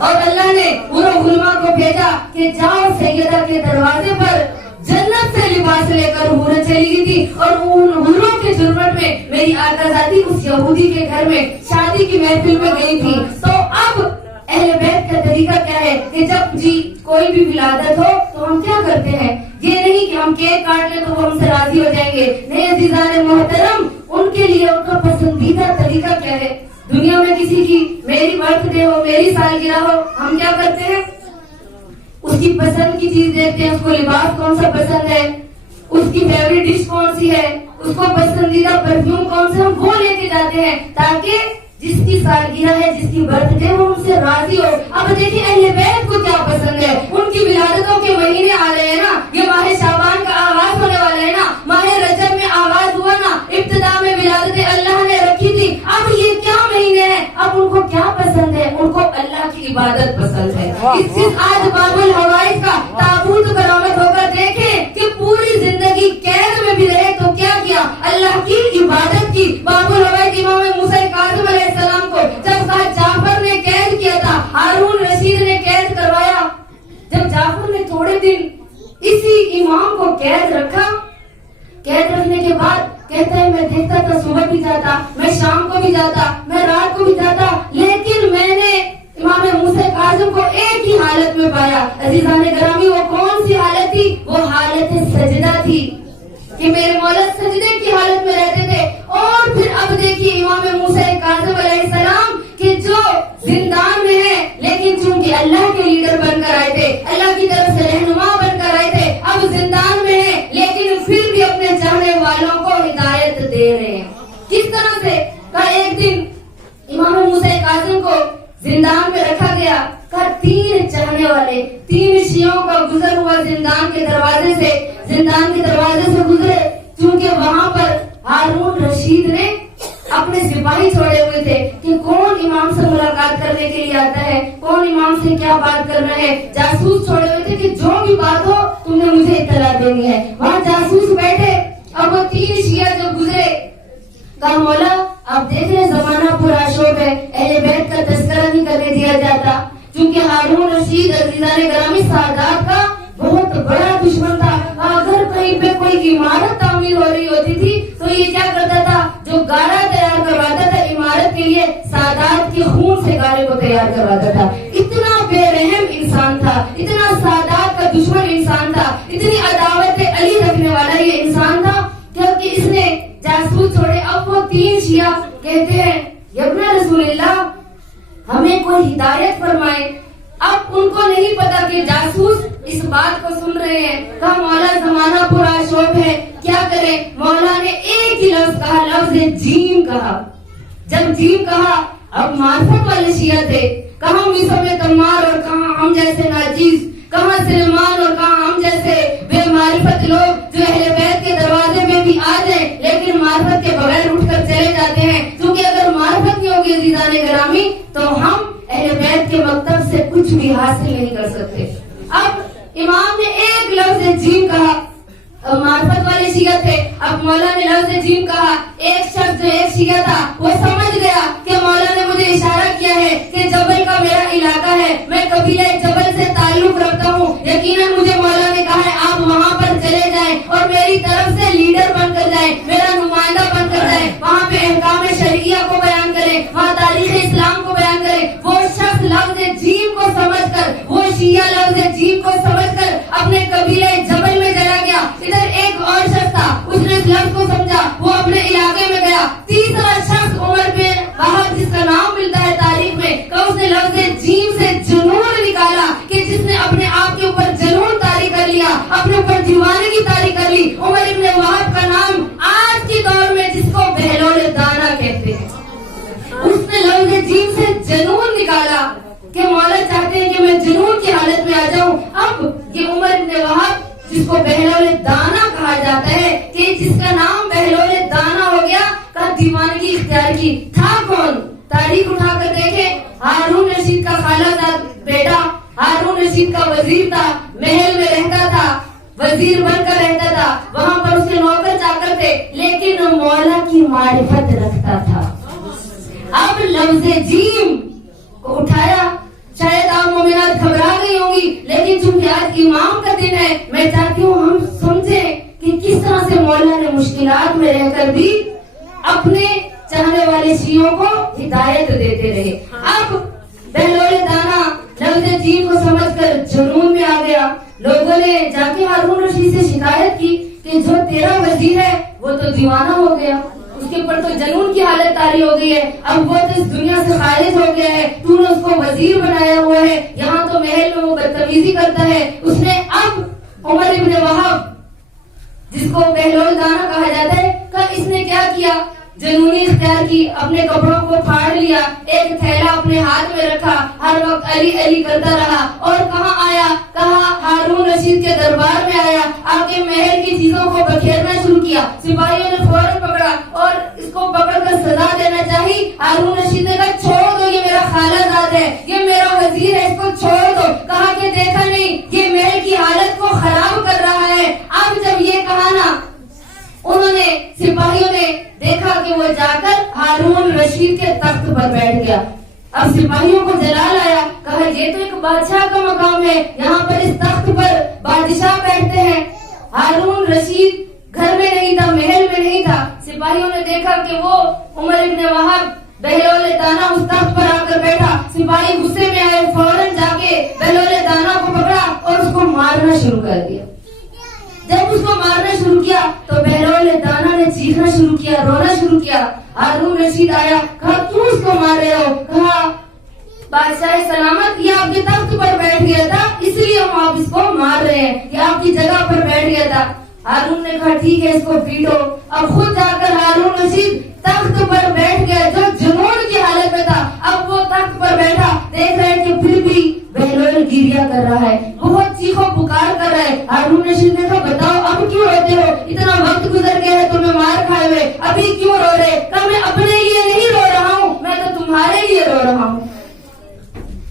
और अल्लाह ने हुरो खुलमा को भेजा कि जाओ सैयदा के दरवाजे पर जन्नत से लिबास लेकर हूरें चली गई थी, और उन हूरों के जुर्मत में मेरी आकाज़ादी उस यहूदी के घर में शादी की महफिल में गई थी। तो अब अहले बैत का तरीका क्या है कि जब जी कोई भी विलादत हो तो हम क्या करते हैं, ये नहीं कि हम केक काट ले तो वो हमसे राजी हो जाएंगे, नहीं अज़ीज़ान मोहतरम, उनके लिए उनका पसंदीदा तरीका क्या है। दुनिया में किसी की मेरी बर्थडे हो, मेरी सालगिरह हो, हम क्या करते हैं, उसकी पसंद की चीज देखते हैं, उसको लिबास कौन सा पसंद है, उसकी फेवरेट डिश कौन सी है, उसको पसंदीदा परफ्यूम कौन सा, हम वो लेके जाते हैं ताकि जिसकी सालगिरह है, जिसकी बर्थडे वो उनसे राजी हो। अब देखिए अहले बैत को क्या पसंद है, उनकी विलादतों के महीने आ रहे हैं ना, ये माह शाबान का आगाज होने वाला है ना, माह रजब में आगाज हुआ ना, इब्तिदा में विलादतें अल्लाह ने रखी थी, अब ये क्या महीने हैं, अब उनको क्या पसंद है, उनको अल्लाह की इबादत पसंद है। इससे आज बाबुल हवाइज का ताबूत बरामद होकर देखे कि पूरी जिंदगी कैद में भी रहे तो क्या किया, अल्लाह की इबादत की। बाबुल हवाइज इमाम मूसा काज़िम अलैहिस्सलाम को जब जाफर ने कैद किया था, हारून रशीद ने कैद करवाया, जब जाफर ने थोड़े दिन इसी इमाम को कैद रखा, कैद रखने के बाद कहता है मैं देखता था, सुबह भी जाता, मैं शाम को भी जाता, मैं रात को भी जाता, लेकिन मैंने इमाम मूसा काज़िम को एक ही हालत में पाया। अज़ीज़ान गिरामी, वो कौन सी हालत थी, वो हालत सजदा थी कि मेरे मौला सजदे की हालत में रहते थे। और फिर अब देखिए इमाम मूसा काज़िम अलैहिस्सलाम कि जो जिंदान में है, लेकिन चूंकि अल्लाह के लीडर बनकर आए थे, अल्लाह की तरफ से रहनुमा बनकर आए थे, अब जिंदान में है, लेकिन फिर भी अपने चाहने वालों को हिदायत दे रहे हैं। किस तरह से का एक दिन इमाम मूसा काज़िम को जिंदान में रखा गया, का 3 चाहने वाले, 3 शियों का गुजर हुआ जिंदान के दरवाजे से गुजरे, क्योंकि वहाँ पर हारून रशीद ने अपने सिपाही छोड़े हुए थे कि कौन इमाम से मुलाकात करने के लिए आता है, कौन इमाम से क्या बात करना है। जासूस छोड़े हुए थे कि जो भी बात हो तुमने मुझे इत्तला देनी है। वहाँ जासूस बैठे, अब वो 3 शिया जो गुजरे हारून रशीद अजीजान ग्रामी सादात का बहुत बड़ा दुश्मन था। अगर कहीं पे कोई इमारत तामीर हो रही होती थी तो ये क्या करता था, जो गारा तैयार करवाता था इमारत के लिए, सादात के खून से गारे को तैयार करवाता था। इतना बेरहम इंसान था, इतना सादात का दुश्मन इंसान था, इतनी अदावत अली रखने वाला ये इंसान था, क्योंकि इसने जासूस छोड़े। अब वो 3 शिया कहते हैं यब्ना रसूलल्लाह हमें कोई हिदायत फरमाए। अब उनको नहीं पता कि जासूस इस बात को सुन रहे हैं। कहा मौला जमाना पूरा शोक है, क्या करें। मौला ने एक ही लफ्ज कहा, लफ्ज जीम कहा। जब जीम कहा, अब मार्फत वाले शिया थे, कहा मिस्र में तम्मार और कहा हम जैसे नाजीज, कहा सलमान और कहा हम जैसे बेमारिफत लोग जो अहले बैत के दरवाजे में भी आ जाए लेकिन मार्फत के बगैर उठकर चले जाते हैं। क्योंकि अगर मार्फत नहीं होगी अजीजान ग्रामी तो हम अहले बैत के मकतब से कुछ भी हासिल नहीं कर सकते। अब इमाम ने एक लफ्ज जीम कहा, मार्फत वाले शिया थे, अब मौला ने लफ्ज जीम कहा। एक शख्स जो एक शिया था वो समझ गया कि मौला ने मुझे इशारा किया है कि जबल का मेरा इलाका है, मैं कबीले जबल से ताल्लुक रखता हूँ, यकीनन मुझे मौला ने कहा है आप वहाँ पर चले जाएं और मेरी तरफ से लीडर बनकर जाएं, मेरा नुमाइंदा बनकर जाएं, वहाँ पे अहकाम शरिया को बयान करें, वहाँ तारीख इस्लाम को बयान करें। वो शख्स लफ्ज जीम को समझकर, वो शिया लफ्ज जीम को समझकर अपने कबीले जबल में चला गया। इधर एक और शख्स था, उसने इस लफ्ज को समझा, वो अपने इलाके में गया। तीसरा शख्स उमर बिन वहाब जिसका नाम मिलता है तारीख में, कि उसने लफ्ज जीम से जुनून निकाला कि जिसने अपने आप के ऊपर जुनून तारी कर लिया, अपने ऊपर दीवानगी तारी कर ली। उमर इब्न वहाब का नाम आज के दौर में जिसको बहलोल दाना कहते हैं, उसने लफ्ज जीम से जुनून निकाला कि मौला चाहते हैं कि मैं जुनून की हालत में आ जाऊं। अब ये उमर इब्न वहाब जिसको बहलोल दाना कहा जाता है, कि जिसका नाम बहलोल दाना हो गया, का दीवानगी इख्तियार की था कौन। तारीख उठाकर देखे, हारून रशीद का खालाजाद बेटा, हारून रशीद का वजीर था, महल में रहता था, वजीर बनकर रहता था, वहाँ पर उसके नौकर चाकर थे, लेकिन मौला की मारिफत रखता था। अब लफ्ज जीम को उठाया, शायद आप मोमिनात घबरा गई होंगी, लेकिन चूंकि आज इमाम का दिन है, मैं चाहती हूँ हम समझें कि किस तरह से मौला ने मुश्किलात में रहकर भी अपने चाहने वाले शियों को हिदायत देते रहे। अब बहलोल दाना लफ्ज जीम को समझकर जुनून में आ गया। लोगों ने जाके हारून रशीद से शिकायत की कि जो तेरा वजीर है वो तो दीवाना हो गया, उसके ऊपर तो जुनून की हालत तारी हो गई है, अब वो तो इस दुनिया से खारिज हो गया है, तूने उसको वजीर बनाया हुआ है, यहाँ तो महल में वो बदतमीजी करता है। उसने अब उमर इब्न वहाब जिसको बहलोल दाना कहा जाता है, का इसने क्या किया, जुनूनी इख्तियार की, अपने कपड़ों को फाड़ लिया, एक थैला अपने हाथ में रखा, हर वक्त अली अली करता रहा। और कहाँ आया, कहा हारून रशीद के दरबार में आया, आके महल की चीजों को बखेरना शुरू किया। सिपाहियों ने फौरन पकड़ा और इसको पकड़कर सजा देना चाहिए। हारून रशीद ने कहा छोड़ दो, ये मेरा खालाजाद है, ये मेरा वजीर है, इसको छोड़ दो। कहा कि देखा नहीं ये महल की हालत को खराब कर रहा है। अब जब ये कहा ना, उन्होंने सिपाहियों ने देखा कि वो जाकर हारून रशीद के तख्त पर बैठ गया। अब सिपाहियों को जलाल आया, कहा ये तो एक बादशाह का मकाम है, यहाँ पर इस तख्त पर बादशाह बैठते हैं। हारून रशीद घर में नहीं था, महल में नहीं था। सिपाहियों ने देखा कि वो उमर इब्न वहाब बहलोल दाना उस तख्त पर आकर बैठा। सिपाही गुस्से में आए, फौरन जाके बहलोल दाना को पकड़ा और उसको मारना शुरू कर दिया। जब उसको मारना शुरू किया तो बहलोल दाना ने चीखना शुरू किया, रोना शुरू किया। हारून रशीद आया, कहा क्यों उसको मार रहे हो। कहा बादशाह सलामत ये आपके तख्त पर बैठ गया था, इसलिए हम आप इसको मार रहे हैं, ये आपकी जगह पर बैठ गया था। हारून ने कहा ठीक है इसको पीटो। अब खुद जाकर हारून रशीद तख्त पर बैठ गया, जो जुनून की हालत में था। अब वो तख्त पर बैठा, देख रहे हैं कि फिर भी बहलोल गिरिया कर रहा है, बहुत चीखो पुकार कर रहा है। हारून रशीद ने कहा बताओ अब क्यों रोते हो, इतना वक्त गुजर गया है तुम्हें मार खाए हुए, अभी क्यों रो रहे। कहा मैं अपने लिए नहीं रो रहा हूँ, मैं तो तुम्हारे लिए रो रहा हूँ,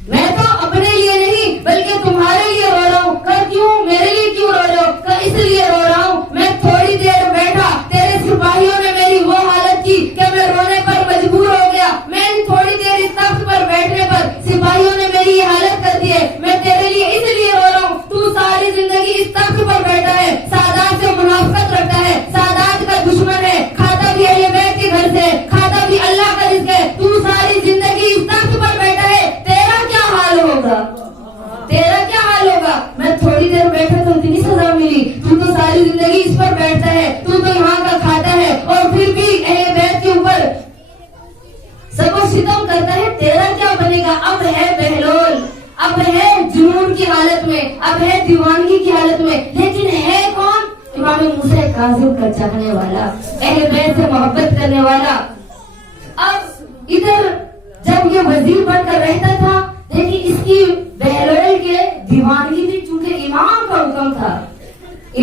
मैं तो अपने लिए नहीं बल्कि तुम्हारे लिए रो रहा हूँ। कहा क्यों, मेरे लिए क्यों रो रहे हो। कहा इसलिए रो रहा हूँ, मैं थोड़ी देर बैठा, तेरे सिपाहियों ने मेरी वो हालत की कि मैं रोने पर मजबूर हो गया। मैं थोड़ी देर इस तख्त पर बैठने पर सिपाहियों ने मेरी ये हालत कर दी है। اب ہے جنون کی حالت میں، اب ہے دیوانگی کی حالت میں، لیکن ہے کون؟ امام موسیٰ کاظم کا چاہنے والا، اہل بیت سے محبت کرنے والا۔ اب ادھر جب یہ وزیر بن کر رہتا تھا، لیکن اس کی بہلول کے دیوانگی تھی، چونکہ امام کا حکم تھا،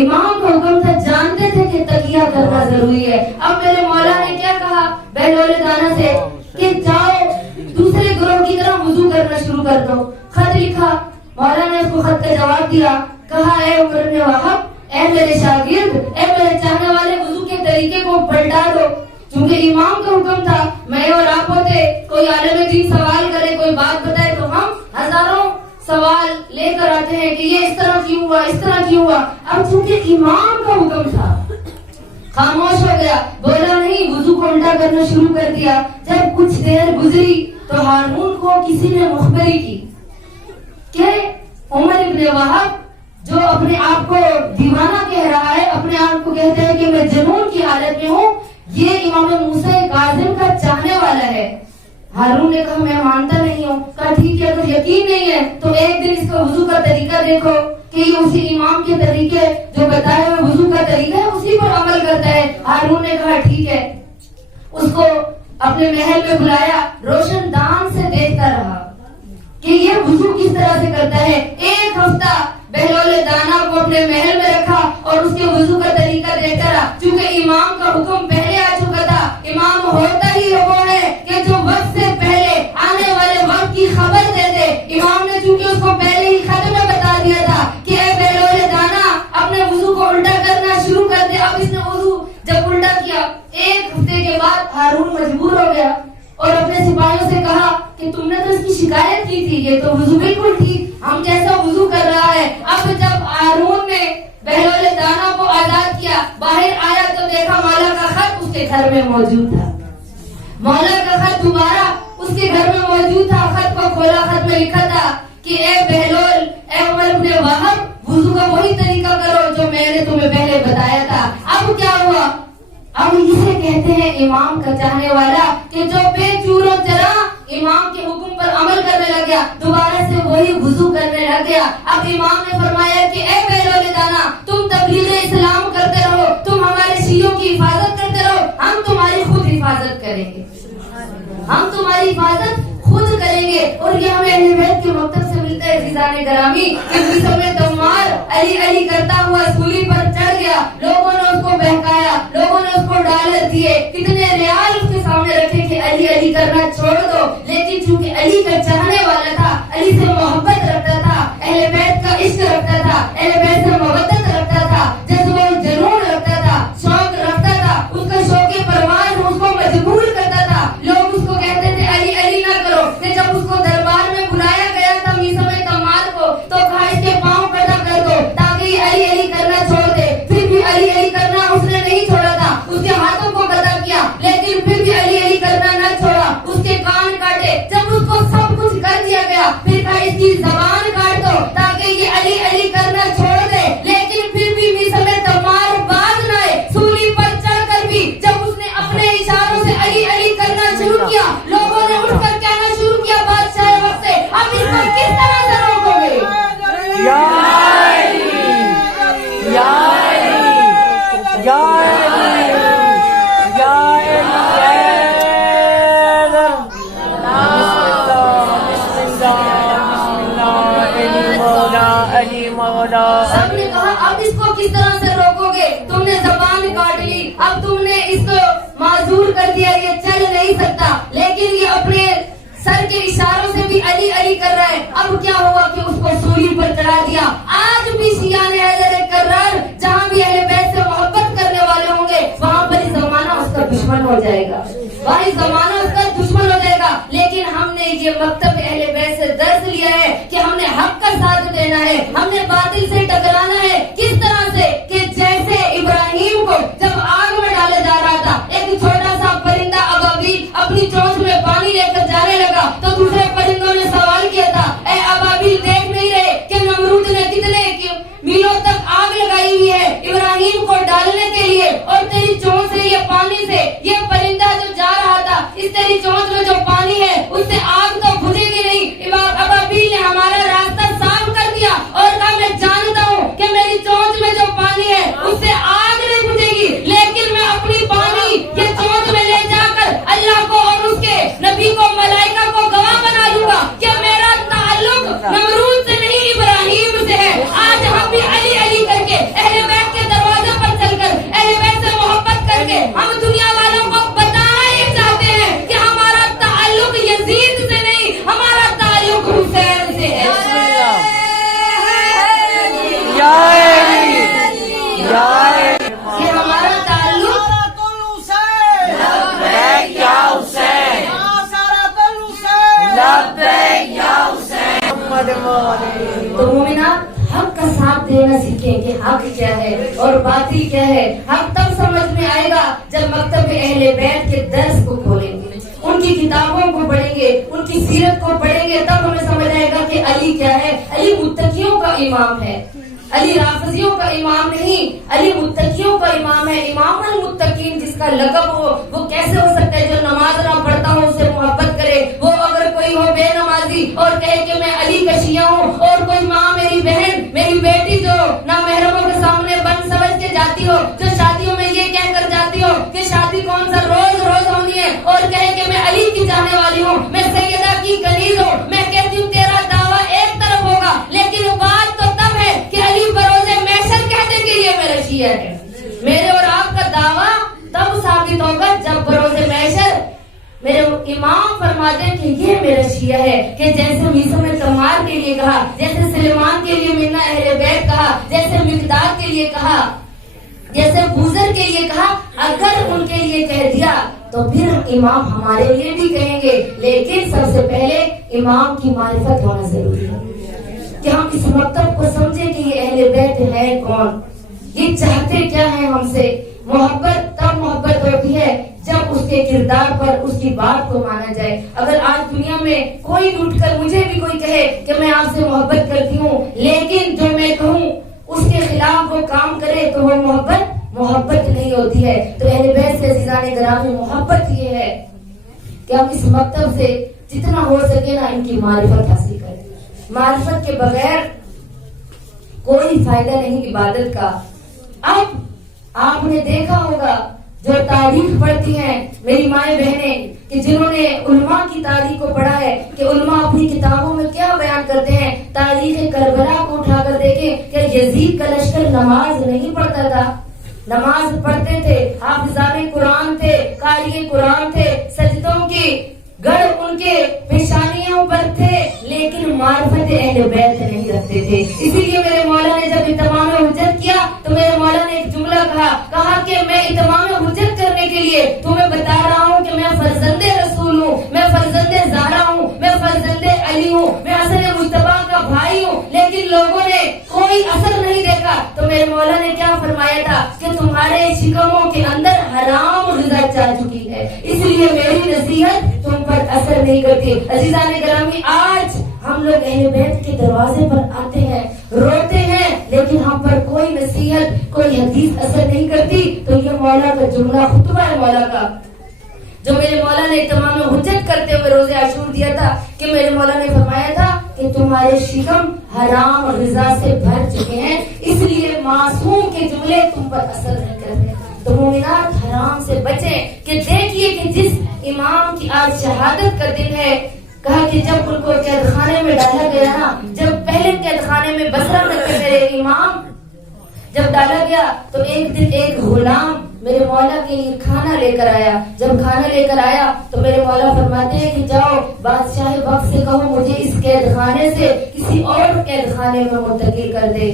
امام کا حکم تھا، جانتے تھے کہ تقیہ کرنا ضروری ہے۔ اب میرے مولا نے کیا کہا بہلول دانا سے کہ جاؤ دوسرے گروہ کی طرح وضو کرنا شروع کر دو۔ خط لکھا، مولا نے اس کو خط کا جواب دیا، کہا اے عمر بن وہب، اے میرے شاگرد، اے میرے چاہنے والے، وضو کے طریقے کو پلٹا دو، چونکہ امام کا حکم تھا۔ میں اور آپ ہوتے، کوئی عالم دین سوال کرے، کوئی بات بتائے تو ہم ہزاروں سوال لے کر آتے ہیں کہ یہ اس طرح کیوں ہوا، اس طرح کیوں ہوا۔ اب چونکہ امام کا حکم تھا، خاموش ہو گیا، بولا نہیں، وضو کو الٹا کرنا شروع کر دیا۔ جب کچھ دیر گزری تو ہارون کو کسی نے مخبری کی کہ عمر ابن وہب جو اپنے آپ کو دیوانہ کہہ رہا ہے، اپنے آپ کو کہتے ہیں کہ میں جنون کی حالت میں ہوں، یہ امام موسیٰ کاظم کا چاہنے والا ہے۔ ہارون نے کہا میں مانتا نہیں ہوں۔ کہا ٹھیک ہے، اگر یقین نہیں ہے تو ایک دن اس کا وضو کا طریقہ دیکھو کہ یہ اسی امام کے طریقے جو بتائے ہوئے وضو کا طریقہ ہے اسی پر عمل کرتا ہے۔ ہارون نے کہا ٹھیک ہے، اس کو اپنے محل میں بلایا، روشن دان سے دیکھتا رہا کہ یہ وضو کس طرح سے کرتا ہے۔ ایک ہفتہ بہلول دانا کو اپنے محل میں رکھا اور اس کے وضو کا طریقہ دیکھتا رہا، چونکہ امام کا حکم پہلے آ چکا تھا۔ امام ہوتا ہی وہ ہے کہ جو وقت سے پہلے آنے والے وقت کی خبر دے دے۔ امام نے چونکہ اس کو پہلے ہی خط میں بتا دیا تھا کہ اے بہلول دانا، اپنے وضو کو الٹا کرنا شروع کر دے۔ اب اس نے وضو جب الٹا کیا، ایک ہفتے کے بعد ہارون مجبور ہو گیا اور اپنے سپاہیوں سے کہا کہ تم نے تو اس کی شکایت کی تھی، یہ تو وضو بالکل ٹھیک ہم جیسا وضو کر رہا ہے۔ اب جب ہارون نے بہلول دانا کو آزاد کیا، باہر آیا تو دیکھا مولا کا خط اس کے گھر میں موجود تھا۔ مولا کا خط دوبارہ اس کے گھر میں موجود تھا۔ خط کو کھولا، خط میں لکھا تھا کہ اے بہلول، اے عمر بن وہب، وضو کا وہی طریقہ کرو جو میں نے تمہیں پہلے بتایا تھا۔ اب کیا ہوا؟ اب اسے کہتے ہیں امام کا چاہنے والا کہ جو بے چوروں طرح امام کے حکم پر عمل کرنے لگ گیا، دوبارہ سے وہی وضو کرنے لگ گیا۔ اب امام نے فرمایا کہ اے بہلول دانا، تم تبلیغ اسلام کرتے رہو، تم ہمارے شیعوں کی حفاظت کرتے رہو، ہم تمہاری خود حفاظت کریں گے، ہم تمہاری حفاظت خود کریں گے۔ اور یہ ہمیں اہل بیت کے مکتب سے ملتا ہے عزیزان گرامی کہ اس سمے تمار علی علی کرتا ہوا سولی پر چڑھ گیا، لوگوں نے اس کو بہکایا، لوگوں نے اس کو ڈالر دیے، کتنے ریال اس کے سامنے رکھے کہ علی علی کرنا چھوڑ دو، لیکن چونکہ علی کا چاہنے والا تھا، علی سے محبت رکھتا تھا، اہل بیت کا عشق رکھتا تھا، اہل بیت سے محبت رکھتا تھا، جذبہ و جنون رکھتا تھا، شوق رکھتا تھا، اس کا شوق پرواز اس کو مجبور کرتا تھا۔ لوگ اس کو کہتے تھے علی علی نہ کرو، کہ جب اس کو دربار میں بلایا گیا تھا میثم تمار کو، تو کہا اس کے پاؤں پیدا کر دو تاکہ یہ علی علی کرنا چھوڑ دے۔ پھر بھی علی علی کرنا اس نے نہیں چھوڑا تھا، اس کے ہاتھوں کو قطع کیا، لیکن پھر بھی علی علی کرنا نہ چھوڑا، اس کے کان کاٹے۔ جب اس کو سب کچھ کر دیا گیا، پھر کہا اس کی زبان کاٹ دو تاکہ یہ علی علی کرنا چھوڑ دے، لیکن پھر بھی میثم تمار باز نہ آئے۔ سولی پر چڑھ کر بھی جب اس نے اپنے اشاروں سے علی علی کرنا شروع کیا، لوگوں نے اٹھ کر کہنا شروع کیا بادشاہ وقت سے، اب اس کو کس طرح سے روکو گے؟ یا علی، یا علی، یا علی، یا علی مولا۔ سب نے کہا اب اس کو کس طرح سے روکو گے؟ تم نے زبان کاٹ لی، اب تم نے اس کو معذور کر دیا، یہ چل نہیں سکتا، لیکن یہ اپنے سر کے اشاروں سے بھی علی علی کر رہا ہے۔ اب کیا ہوا کہ اس کو سولی پر چڑھا دیا۔ آج بھی شیعہ حیدر کرار جہاں بھی اہل بیت سے محبت کرنے والے ہوں گے، وہاں پر زمانہ اس کا دشمن ہو جائے گا، وہی زمانہ اس کا دشمن ہو جائے گا۔ لیکن ہم نے یہ مکتب اہل بیت سے درس لیا ہے کہ ہم نے حق کا ساتھ دینا ہے، ہم نے باطل سے ٹکرانا ہے۔ کس طرح سے؟ کہ جیسے ابراہیم کو جب آگ میں ڈالا جا رہا تھا، ایک چھوٹا سا پرندہ ابابیل اپنی چونچ میں پانی لے کر جانے لگا، تو دوسرے پرندوں نے سوال کیا تھا، اے ابابیل دیکھ نہیں رہے کہ نمرود نے کتنے میلوں تک آگ لگائی ہوئی ہے ابراہیم کو ڈالنے کے لیے، اور تیری چونچ سے یہ پانی سے یہ پرندہ جو جا رہا تھا، اس تیری چونچ میں جو پانی ہے اس سے آگ تو بجھے گی نہیں۔ ابابیل نے ہمارا तो मोमिनात हक का साथ देना सीखें कि हक क्या है और बातिल क्या है। हक तब समझ में आएगा जब मकतब अहले बैत के दर्स को खोलेंगे, उनकी किताबों को पढ़ेंगे, उनकी सीरत को पढ़ेंगे, तब हमें समझ आएगा कि अली क्या है। अली मुत्तकियों का इमाम है, अली राफिजियों का इमाम नहीं, अली मुत्तकियों का इमाम है। इमाम अल मुत्तकीन जिसका लक़ब हो वो कैसे हो सकता है? जो नमाज ना पढ़ता हो उससे मोहब्बत करे। वो अगर कोई हो बेनमाजी और कहे कि मैं अली का शिया हूँ, और कोई माँ मेरी बहन मेरी बेटी जो ना महरमों के सामने बन समझ के जाती हो, जो शादियों में ये कह कर जाती हो कि शादी कौन सा रोज रोज होनी है, और कहे कि मैं अली की जाने वाली हूँ, मैं सैयदा की कनीज हूँ, मैं कहती हूँ तेरा दावा एक तरफ होगा, लेकिन बात तो तब है कि अली बरोज़े महशर कहने के लिए मेरा शिया है। मेरे और आपका दावा तब साबित होगा जब बरोज़े महशर मेरे इमाम फरमाते हैं कि ये मेरा शिया है। कि जैसे मीसा में तमार के लिए कहा, जैसे सुलेमान के लिए मिन्ना अहले बैत कहा, जैसे मिकदाद के लिए कहा, जैसे बूजर के लिए कहा, अगर उनके लिए कह दिया तो फिर इमाम हमारे लिए भी कहेंगे। लेकिन सबसे पहले इमाम की मारिफत होना जरूरी है कि हम इस मकतब को समझे कि ये अहले बैत है कौन, ये चाहते क्या है हमसे। मोहब्बत तब मोहब्बत होती है जब उसके किरदार पर उसकी बात को माना जाए। अगर आज दुनिया में कोई उठकर मुझे भी कोई कहे कि मैं आपसे मोहब्बत करती हूँ, लेकिन जो मैं कहूँ उसके खिलाफ वो काम करे, तो वो मोहब्बत नहीं होती है। तो अहले बैत से अज़ीज़ान गिरामी मोहब्बत ये है कि हम इस मकतब से जितना हो सके ना इनकी मारिफत हासिल करें। मारिफत के बगैर कोई फायदा नहीं इबादत का। अब आपने देखा होगा जो तारीख पढ़ती हैं मेरी माएँ बहनें कि जिन्होंने उलमा की तारीख को पढ़ा है कि उलमा अपनी किताबों में क्या बयान करते हैं। तारीख करबला को उठाकर देखें कि यजीद का लश्कर नमाज नहीं पढ़ता था, नमाज पढ़ते थे, हाफिज़ाने कुरान थे, कारी कुरान थे, सजदों की गढ़ उनके पेशानियों पर थे, लेकिन मारिफत अहले बैत नहीं रखते थे। इसीलिए मेरे मौला ने जब इत्माम हुज्जत किया तो मेरे मौला ने एक जुमला कहा कि मैं इत्माम हुज्जत करने के लिए तुम्हें बता रहा हूँ कि मैं फर्जंदे रसूल हूँ, मैं फर्जंदे ज़हरा हूँ, मैं फर्जंदे अली हूँ, मैं हसन मुज्तबा का भाई हूँ, लेकिन लोगों ने कोई असर नहीं देखा। तो मेरे मौला ने क्या फरमाया था कि तुम्हारे शिकमों के अंदर हराम ग़िज़ा जा चुकी है, इसलिए मेरी नसीहत तुम पर असर नहीं करती। अज़ीज़ान गिरामी, आज हम लोग अहले बैत के दरवाजे पर आते हैं, रोते हैं, लेकिन हम पर कोई नसीहत कोई हदीस असर नहीं करती। तो ये मौला का जुमला खुतबा है मौला का, जो मेरे मौला ने तमाम हुज्जत करते हुए रोज़े आशूर दिया था कि मेरे मौला ने फरमाया था कि तुम्हारे शिकम हराम ग़िज़ा से भर चुके हैं, इसलिए मासूम के जुमले तुम पर असर नहीं करते। तो मोमिनात हराम से बचें। कि देखिए कि जिस इमाम की आज शहादत का दिन है, कहा कि जब उनको कैद खाने में डाला गया ना, जब पहले कैद खाने में बसरा में मेरे इमाम जब डाला गया तो एक दिन एक गुलाम मेरे मौला के लिए खाना लेकर आया। जब खाना लेकर आया तो मेरे मौला फरमाते हैं कि जाओ बादशाह वक्त से कहो मुझे इस कैद खाने से किसी और कैद खाने में मुंतकिल कर दे।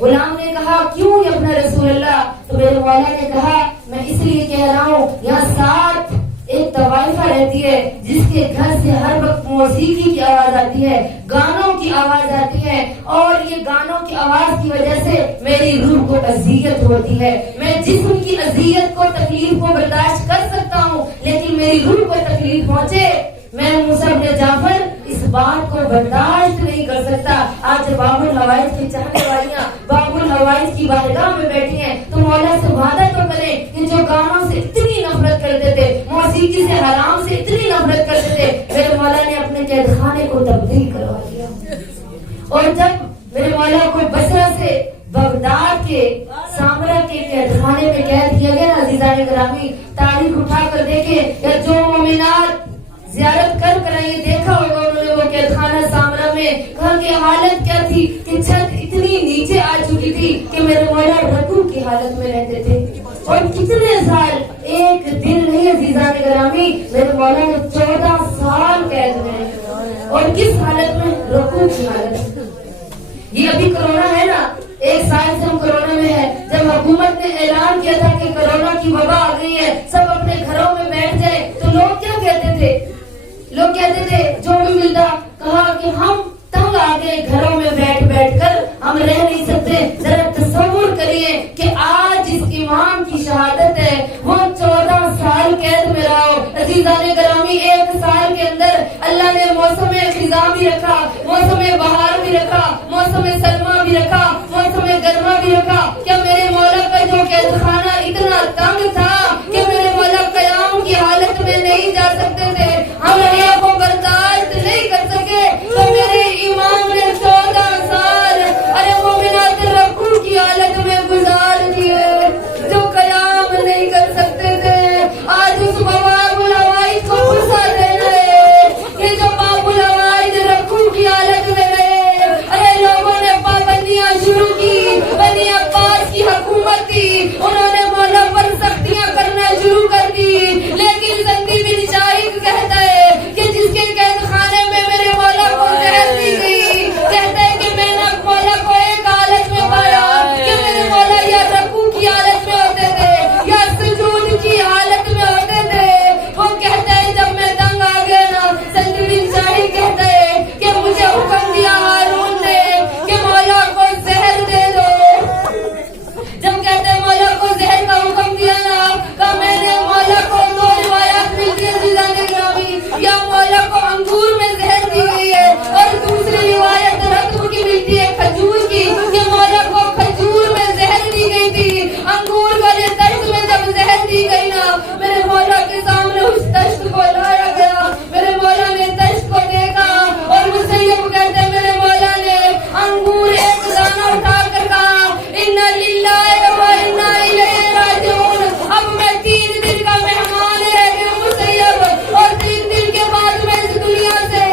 गुलाम ने कहा क्यों या अपना रसूल अल्लाह? तो मेरे मौला ने कहा मैं इसलिए कह रहा हूँ, यहाँ साथ एक तवाइफा रहती है जिसके घर से हर वक्त मौसीकी की आवाज आती है, गानों की आवाज आती है, और ये गानों की आवाज की वजह से मेरी रूह को अजियत होती है। मैं जिस्म की अजियत को तकलीफ को बर्दाश्त कर सकता हूँ, लेकिन मेरी रूह को तकलीफ पहुँचे मैं मूसा इब्न जाफर इस बात को बर्दाश्त नहीं कर सकता। आज बाबुल हवाइज की चाहने वालियाँ बाबुल हवाइज की बारगाह में बैठी हैं, तो मौला से वादा तो करें कि जो गानों से इतनी नफरत करते थे, मौसीकी से हराम से इतनी नफरत करते थे, मेरे मौला ने अपने कैद खाने को तब्दील करवा दिया। और जब मेरे मौला को बसरा से बगदाद के सामरा के कैद खाने में कैद किया गया ना, अज़ीज़ान गिरामी तारीख उठा कर देखे या जो मोमिनात ज़ियारत कर आइए, देखा होगा उन्होंने वो कैद खाना सामरा में, कहा कि हालत क्या थी कि छत इतनी नीचे आ चुकी थी कि मेरे मौला रकू की हालत में रहते थे। और कितने साल, एक दिन नहीं अज़ीज़ान गिरामी, मेरे मौला ने 14 साल कैद में, और किस हालत में? रकू की हालत। ये अभी कोरोना है ना, एक साल से हम कोरोना में है। जब हुकूमत ने ऐलान किया था कि कोरोना की वबा आ गई है, सब अपने घरों में बैठ जाए, तो लोग क्या कहते थे? लोग कहते थे जो भी मिलता, कहा कि हम तंग आ गए के घरों में बैठ बैठ कर हम रह नहीं सकते। जरा तसव्वुर करिए कि आज जिस इमाम की शहादत है वो 14 साल कैद में रहा हो। अजीजाने ग्रामी, 1 साल के अंदर अल्लाह ने मौसम खिज़ा भी रखा, मौसम बहार भी रखा, मौसम सरमा भी रखा, मौसम गर्मा भी रखा। क्या मेरे मौला का जो कैद खाना इतना तंग था कि मेरे मौला कयाम की हालत में नहीं जा सकते थे, हम यहाँ को बर्दाश्त नहीं कर सके, तो मेरे इमाम ने 14 साल अरे मोमिनात रकू की हालत में गुजार दिए जो कयाम नहीं कर सकते थे। आज उस बाबुल हवाइज को गुस्सा देना है कि जो बाबुल हवाइज रकू की हालत में रहे। अरे लोगों ने पाबंदियां शुरू की, बनी अब्बास की हुकूमत थी, उन्होंने मौला पर सख्तियां करना शुरू कर दी, लेकिन जंदी बिन शाहिद कहता है कि जिसके कैद खाने में मेरे मौला को जहर दी गई, कहता है कि मैंने मौला को एक हालत में पाया कि मेरे मौला या रकू की हालत में होते थे या सुजूद की हालत में होते थे। वो कहता है जब मैं दंग आ गया ना, जंदी बिन शाहिद कहता है कि मुझे हुक्म दिया हारून ने कि मौला को जहर दे दो। जब कहते हैं मौला को जहर का हुक्म दिया ना, तो मैंने मौला को 2 रिवायात मिलती है जीजाने ग्रामी, या मौला को अंगूर में जहर दी गई है और दूसरी रिवायत रत्ब की मिलती है खजूर की कि मौला को खजूर में जहर दी गई थी। अंगूर वाले दस्त में जब जहर दी गई ना, मेरे मौला के सामने उस दस्त को लाया गया, मेरे मौला ने दस्त को देखा और मुझसे ये कहते हैं मेरे मौला ने अंगूर एक दाना उठा कर कहा इन्ना लिल्लाहि व इन्ना इलैहि राजिऊन। अब मैं 3 दिन का मेहमान रह गया मुसैयब, और 3 दिन के बाद मैं इस दुनिया से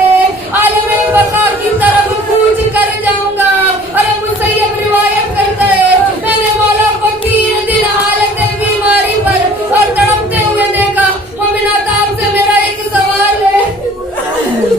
आलमे बका की तरफ कूच कर जाऊंगा। अरे मुसैयब रिवायत करता है मैंने मौला को 3 दिन हालत बीमारी पर और तड़पते हुए देखा। मोमिनात आपसे मेरा एक सवाल है,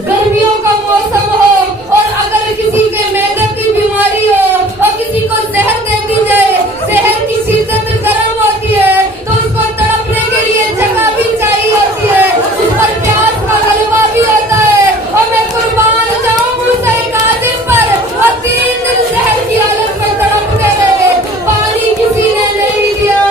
गर्मियों का मौसम हो और अगर किसी के मैदे की बीमारी हो और किसी को जहर दे दी जाए, जहर की शिद्दत गर्म होती है तो उसको तड़पने के लिए जगह भी चाहिए होती है, उस पर प्यास का गलबा भी होता है। और मैं कुर्बान जाऊं मुझे काजिम पर, और 3 दिन जहर की हालत में तड़पते रहे, पानी किसी ने नहीं दिया।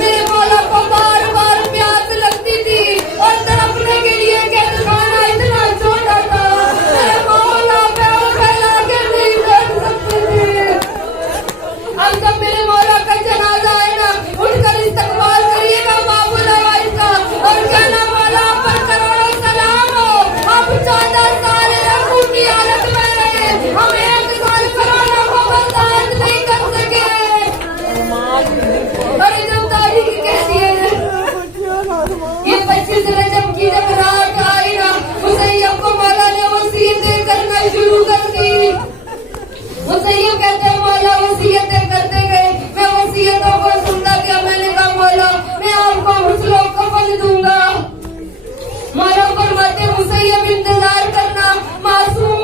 मेरे मौला को बार बार प्यास लगती थी और तड़पने के लिए कैद खाना इतना छोटा था, मेरे मौला पैर फैला के नहीं कर सकते थे। अब जब मेरे मौला का जनाजा है ना, उठकर इस्तकबाल करिएगा बाबुल हवाइज का और कहना मौला पर करोड़ों सलाम हो। अब 14 साल रकू की हालत में रहे, हम 1 साल कोरोना को बर्दाश्त नहीं कर सके। अरे जब तारीख कहती है ये 25 रजब की जब रात आई ना, मुसैयब को मौला ने वसीयतें करना शुरू कर दी। मुसैयब कहते हैं मौला वसीयतें करते गए, मैं वसीयतों को सुनता गया। मैंने कहा मौला मैं आपको हुस्न और कफन दूंगा। मौला फरमाते मुसैयब इंतजार करना, मासूम